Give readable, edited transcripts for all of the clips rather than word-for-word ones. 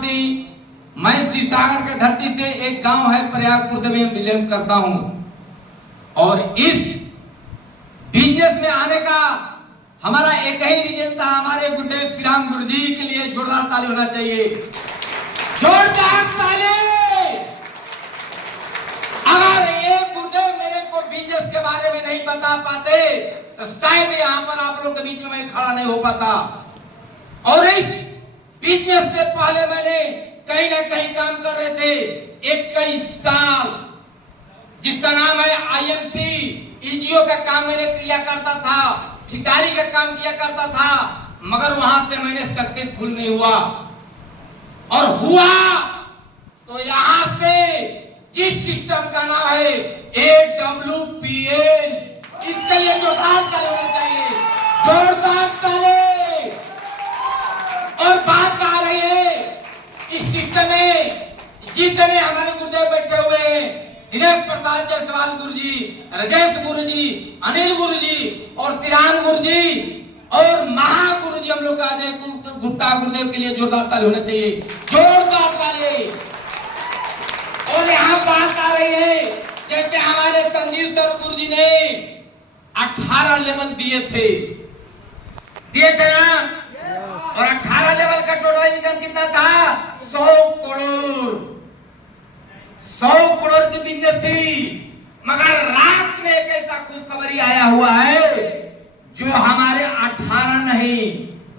निवासी, मैं शिवसागर के धरती से एक गांव है प्रयागपुर से मैं बिलोंग करता हूं। और इस बिजनेस में आने का हमारा एक ही रीजन था, हमारे गुरुदेव श्री राम गुरु जी के लिए जोरदार ताली होना चाहिए, जोरदार ताली। अगर एक गुरुदेव मेरे को बिजनेस के बारे में नहीं बता पाते तो शायद यहाँ पर आप लोग के बीच में मैं खड़ा नहीं हो पाता। और इस बिजनेस से पहले मैंने कहीं ना कहीं काम कर रहे थे 21 साल, जिसका नाम है IMC। एनजीओ का काम मैंने किया करता था, ठेकेदारी का काम किया करता था, मगर वहां से मैंने सक्सेसफुल नहीं हुआ। और हुआ तो यहां से जिस सिस्टम का नाम है AWPL, इसके लिए जोरदार ताली होना चाहिए, जोरदार ताली। और बात आ रही है इस सिस्टम में जितने हमारे गुरुदेव बैठे हुए हैं, दिनेश प्रसाद जायसवाल गुरु जी, राजेश गुरु जी, अनिल गुरु जी और श्रीराम गुरु जी और महागुरु जी, हम लोग का अजय गुप्ता गुरुदेव के लिए जोरदार ताली होना चाहिए, जोरदार ताली। और यहाँ बात आ रही है जैसे हमारे संजीव सर गुरु जी ने 18 लेवल दिए थे ना। और 18 लेवल का टोटल इनकम कितना था? 100 करोड़। 100 करोड़ की बिजनेस थी। मगर रात में एक ऐसा खुशखबरी आया हुआ है जो हमारे 18 नहीं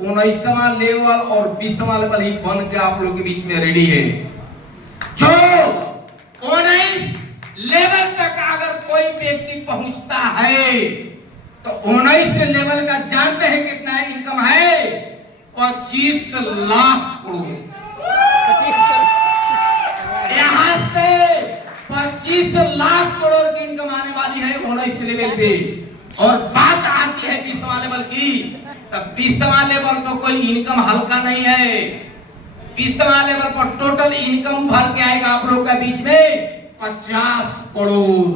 19वां लेवल और 20वां लेवल ही बन के आप लोग के बीच में रेडी है। जो 19 लेवल तक अगर कोई व्यक्ति पहुंचता है तो 19 लेवल का जानते हैं कितना इनकम है? 25 लाख करोड़। यहाँ से 25 लाख करोड़ की इनकम आने वाली है 19 लेवल पे। और बात आती है 20वां लेवल की, तब 20वां लेवल तो कोई इनकम हल्का नहीं है। 20वां लेवल पर टोटल इनकम उभर के आएगा आप लोग के बीच में 50 करोड़।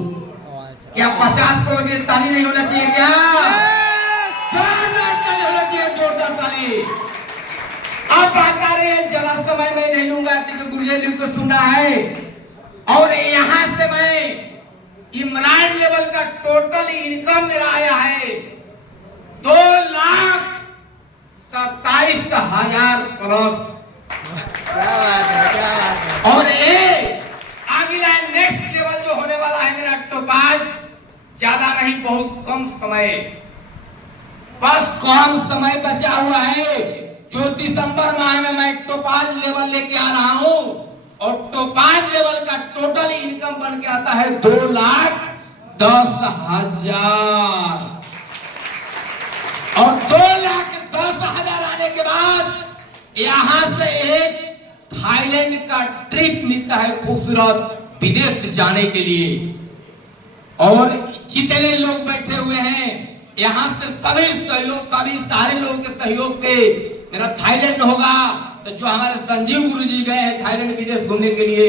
क्या 50 करोड़ की ताली नहीं होना चाहिए? क्या जोरदार ताली होना चाहिए, जोरदार ताली। अब बात आ रही है, जरा समय मैं नहीं लूंगा क्योंकि गुरुजी को सुनना है। और यहां से मैं इमरान लेवल का टोटल इनकम मेरा आया है 2,27,000 प्लस। क्या बात है, क्या बात है। और अगला नेक्स्ट लेवल जो होने वाला है मेरा टोपाज, ज्यादा नहीं बहुत कम समय, बस कम समय बचा हुआ है। जो दिसंबर माह में मैं टोपाज लेवल लेके आ रहा हूं। और टोपाज लेवल का टोटल इनकम बन के आता है 2,10,000। और 2,10,000 आने के बाद यहां से एक थाईलैंड का ट्रिप मिलता है खूबसूरत विदेश जाने के लिए। और जितने लोग बैठे हुए हैं यहाँ से सभी सहयोग, सभी सारे लोगों के सहयोग से मेरा थाईलैंड होगा। तो जो हमारे संजीव गुरु जी गए हैं थाईलैंड विदेश घूमने के लिए,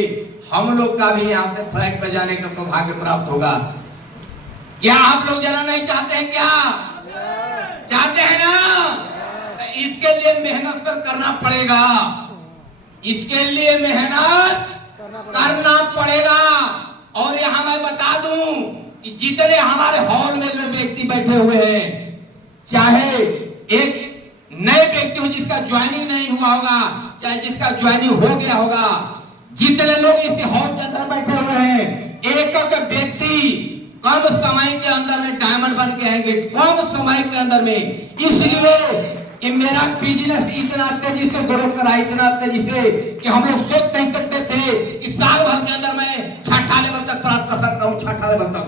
हम लोग का भी यहाँ से फ्लाइट पर जाने का सौभाग्य प्राप्त होगा। क्या आप लोग जाना नहीं चाहते हैं? क्या चाहते हैं ना? तो इसके लिए मेहनत करना पड़ेगा, इसके लिए मेहनत करना पड़ेगा। और यहाँ मैं बता दूं कि जितने हमारे हॉल में जो व्यक्ति बैठे हुए हैं, चाहे एक नए व्यक्ति हो जिसका ज्वाइनिंग नहीं हुआ होगा, चाहे जिसका ज्वाइनिंग हो गया होगा, जितने लोग इस हॉल के अंदर बैठे हुए हैं, एक एक व्यक्ति कम समय के अंदर में डायमंड बन के आएंगे, कम समय के अंदर में। इसलिए कि मेरा बिजनेस इतना तेजी से ग्रो करा, इतना तेजी से कि हम लोग सोच नहीं सकते थे कि साल भर के अंदर मैं 6ठा लेवल तक प्राप्त कर सकता हूँ, 6ठा लेवल तक।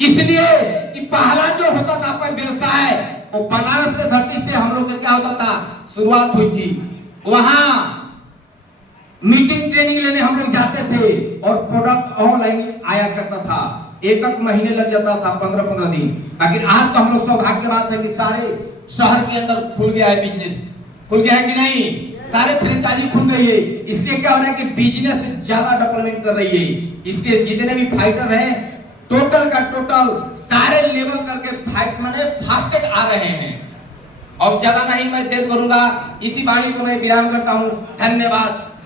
इसलिए कि पहला जो होता था अपना व्यवसाय, वो बनारस के धरती से हम लोग का क्या होता था, शुरुआत हुई थी। वहां मीटिंग ट्रेनिंग लेने हम लोग जाते थे और प्रोडक्ट ऑनलाइन आया करता था। एक महीने लग जाता था, 15-15 दिन। लेकिन आज तो हम लोग सौभाग्यवान है कि सारे शहर के अंदर खुल गया है बिजनेस, खुल गया है कि नहीं? सारे फ्रेंचाइजी खुल गई है। इसलिए क्या हो रहा है कि बिजनेस ज्यादा डेवलपमेंट कर रही है। इसलिए जितने भी फाइटर हैं टोटल का टोटल सारे लेवल करके फाइट माने फास्टेड आ रहे हैं। और ज्यादा नहीं मैं देर करूंगा। करूंगा। इसी वाणी को मैं विराम करता हूं। धन्यवाद।